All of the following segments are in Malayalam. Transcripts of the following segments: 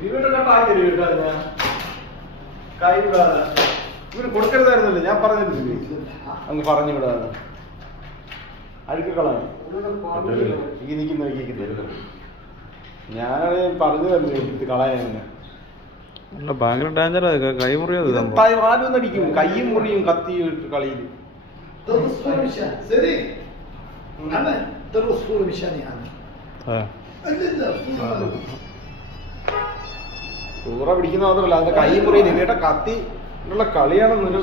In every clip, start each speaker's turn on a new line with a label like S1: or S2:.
S1: ഇവരുടെ കാര്യം കേട്ടോ ഞാൻ കൈ വിടാതെ ഇവർ കൊടുക്കരുതായിരുന്നല്ലോ. ഞാൻ പറഞ്ഞിട്ടില്ലേ അങ്ങ് പറഞ്ഞു വിടാതെ. അഴുക്ക് കളയാൻ ഈ നിൽക്കുന്ന നിൽക്കുന്നത് ഞാനത് പറഞ്ഞു തന്നെ ഇത് കളയാൻ
S2: ഭയങ്കര ഡേഞ്ചർ കൈ
S1: ആരും അടിക്കും കയ്യും മുറിയും കത്തിയും ഇട്ട് കളിയിൽ
S2: ആ.
S1: സൂറ പിടിക്കുന്ന മാത്രമല്ല അതിന്റെ കൈ മുറി നിന്നിട്ട് കത്തി ഉള്ള കളിയാണെന്ന്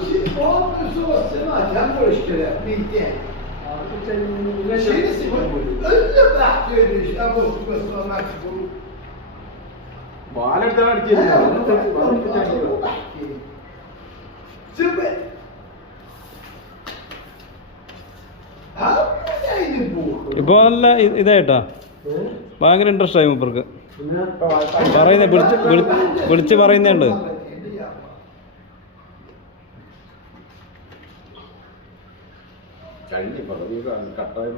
S2: ഇപ്പൊ നല്ല ഇതായിട്ടാ. ഭയങ്കര ഇൻട്രസ്റ്റ് ആയി മൂപ്പർക്ക്. പറയുന്നേ വിളിച്ച് വിളി- വിളിച്ച് പറയുന്നുണ്ട്.
S1: കഴിഞ്ഞ പറഞ്ഞു കട്ടായി